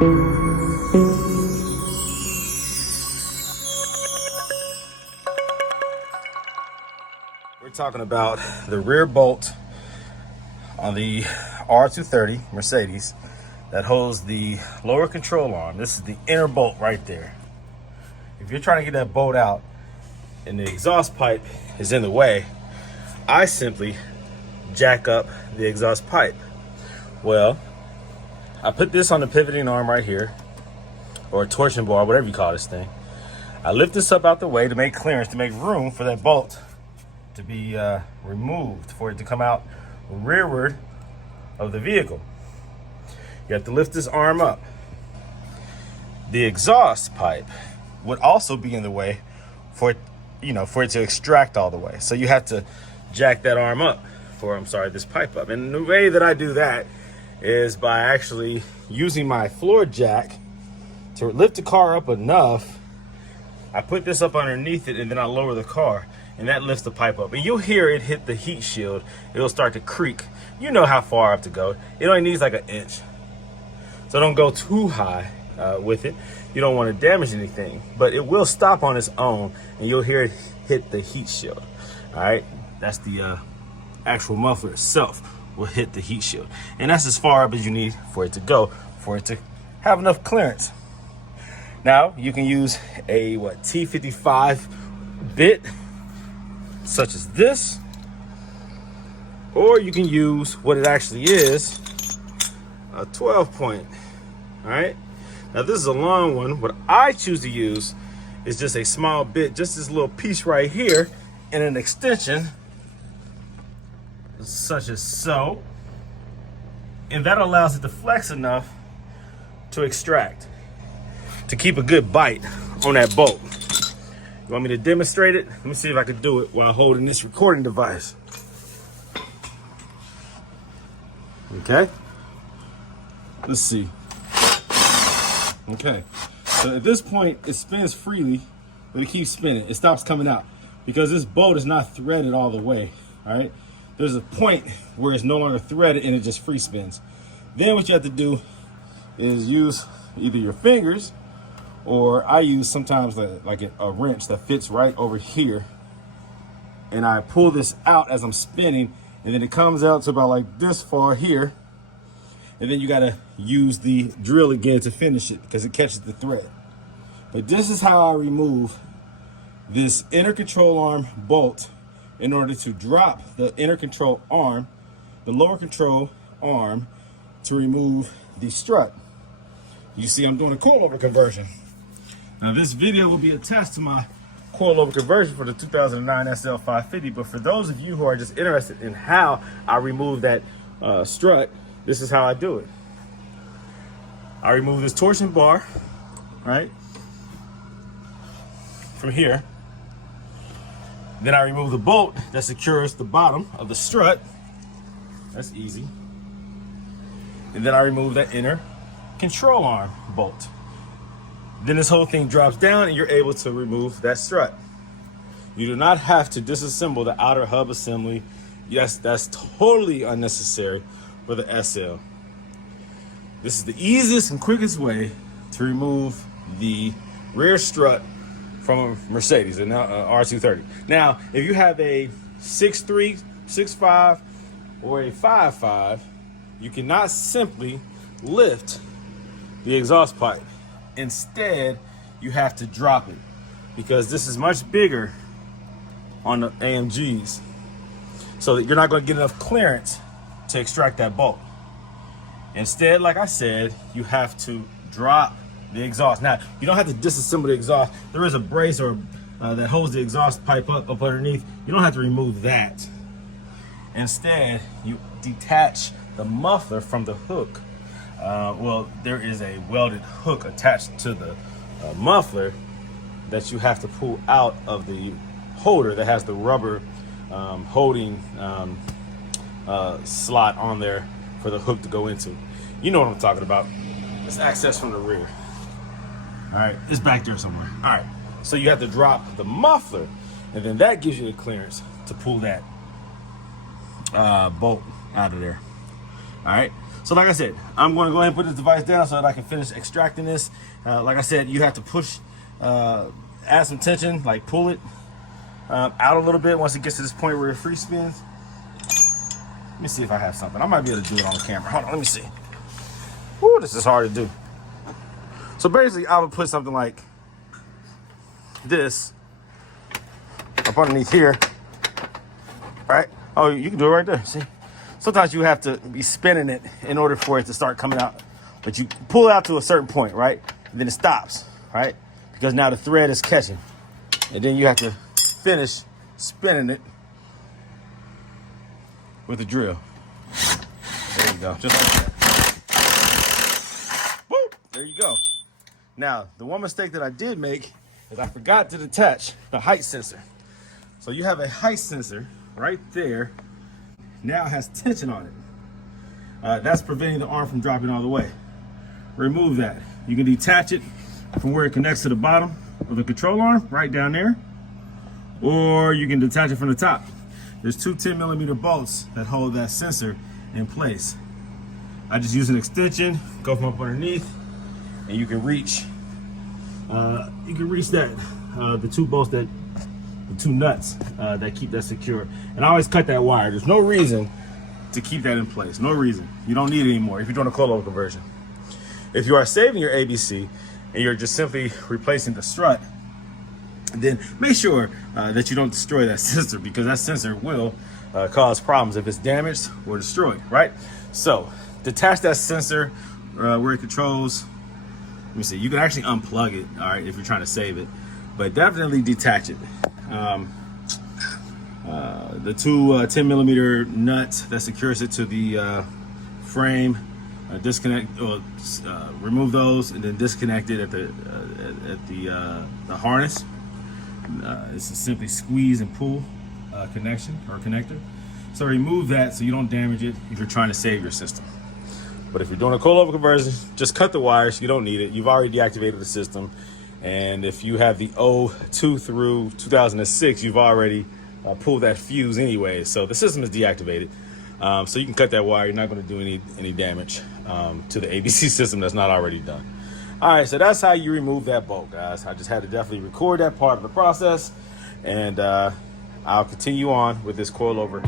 We're talking about the rear bolt on the R230 Mercedes that holds the lower control arm. This is the inner bolt right there. If you're trying to get that bolt out and the exhaust pipe is in the way, I simply jack up the exhaust pipe. Well, I put this on the pivoting arm right here, or a torsion bar, whatever you call this thing. I lift this up out the way to make clearance, to make room for that bolt to be removed, for it to come out rearward of the vehicle. You have to lift this arm up. The exhaust pipe would also be in the way for it, for it to extract all the way. So you have to jack that arm up, this pipe up. And the way that I do that is by actually using my floor jack to lift the car up enough. I put this up underneath it and then I lower the car, and that lifts the pipe up. And you'll hear it hit the heat shield. It'll start to creak. You know how far up to go. It only needs like 1 inch. So don't go too high with it. You don't want to damage anything, but it will stop on its own and you'll hear it hit the heat shield. All right, that's the actual muffler itself will hit the heat shield. And that's as far up as you need for it to go, for it to have enough clearance. Now you can use a T55 bit, such as this, or you can use what it actually is, a 12 point. All right, now this is a long one. What I choose to use is just a small bit, just this little piece right here, and an extension such as so, and that allows it to flex enough to extract, to keep a good bite on that bolt. You want me to demonstrate it? Let me see if I can do it while holding this recording device. Okay, let's see. Okay, so at this point it spins freely, but it keeps spinning. It stops coming out because this bolt is not threaded all the way. All right, there's a point where it's no longer threaded and it just free spins. Then what you have to do is use either your fingers, or I use sometimes like a wrench that fits right over here, and I pull this out as I'm spinning, and then it comes out to about like this far here, and then you got to use the drill again to finish it because it catches the thread. But this is how I remove this inner control arm bolt in order to drop the inner control arm, the lower control arm, to remove the strut. You see I'm doing a coilover conversion. Now this video will be attached to my coilover conversion for the 2009 SL550, but for those of you who are just interested in how I remove that strut, this is how I do it. I remove this torsion bar, right, from here. Then I remove the bolt that secures the bottom of the strut. That's easy. And then I remove that inner control arm bolt. Then this whole thing drops down and you're able to remove that strut. You do not have to disassemble the outer hub assembly. Yes, that's totally unnecessary for the SL. This is the easiest and quickest way to remove the rear strut from a Mercedes, and R230. Now, if you have a 6.3, 6.5, or a 5.5, you cannot simply lift the exhaust pipe. Instead, you have to drop it because this is much bigger on the AMGs, so that you're not going to get enough clearance to extract that bolt. Instead, like I said, you have to drop the exhaust. Now, you don't have to disassemble the exhaust. There is a brace or that holds the exhaust pipe up underneath. You don't have to remove that. Instead, you detach the muffler from the hook. Well, there is a welded hook attached to the muffler that you have to pull out of the holder that has the rubber holding slot on there for the hook to go into. You know what I'm talking about. It's access from the rear. All right, it's back there somewhere. All right, so you have to drop the muffler, and then that gives you the clearance to pull that bolt out of there. All right, So like I said, I'm going to go ahead and put this device down so that I can finish extracting this. Like I said, you have to push, add some tension, like pull it out a little bit once it gets to this point where it free spins. Let me see if I have something. I might be able to do it on the camera. Hold on, let me see. Woo, this is hard to do. So basically, I would put something like this up underneath here, right? Oh, you can do it right there, see? Sometimes you have to be spinning it in order for it to start coming out. But you pull it out to a certain point, right? And then it stops, right? Because now the thread is catching. And then you have to finish spinning it with a drill. There you go, just like that. Woo! There you go. Now, the one mistake that I did make is I forgot to detach the height sensor. So you have a height sensor right there. Now it has tension on it. That's preventing the arm from dropping all the way. Remove that. You can detach it from where it connects to the bottom of the control arm, right down there. Or you can detach it from the top. There's two 10mm bolts that hold that sensor in place. I just use an extension, go from up underneath, and you can reach that, the two bolts the two nuts that keep that secure. And I always cut that wire. There's no reason to keep that in place. No reason. You don't need it anymore if you're doing a coilover conversion. If you are saving your ABC and you're just simply replacing the strut, then make sure that you don't destroy that sensor, because that sensor will cause problems if it's damaged or destroyed, right? So detach that sensor where it controls. Let me see, you can actually unplug it, all right, if you're trying to save it, but definitely detach it. The two 10mm nuts that secures it to the frame, disconnect or remove those, and then disconnect it at the harness. It's a simply squeeze and pull connection or connector. So remove that so you don't damage it if you're trying to save your system. But if you're doing a coilover conversion, just cut the wires. You don't need it. You've already deactivated the system. And if you have the 02 through 2006, you've already pulled that fuse anyway. So the system is deactivated. So you can cut that wire. You're not going to do any damage to the ABC system that's not already done. All right, so that's how you remove that bolt, guys. I just had to definitely record that part of the process. And I'll continue on with this coilover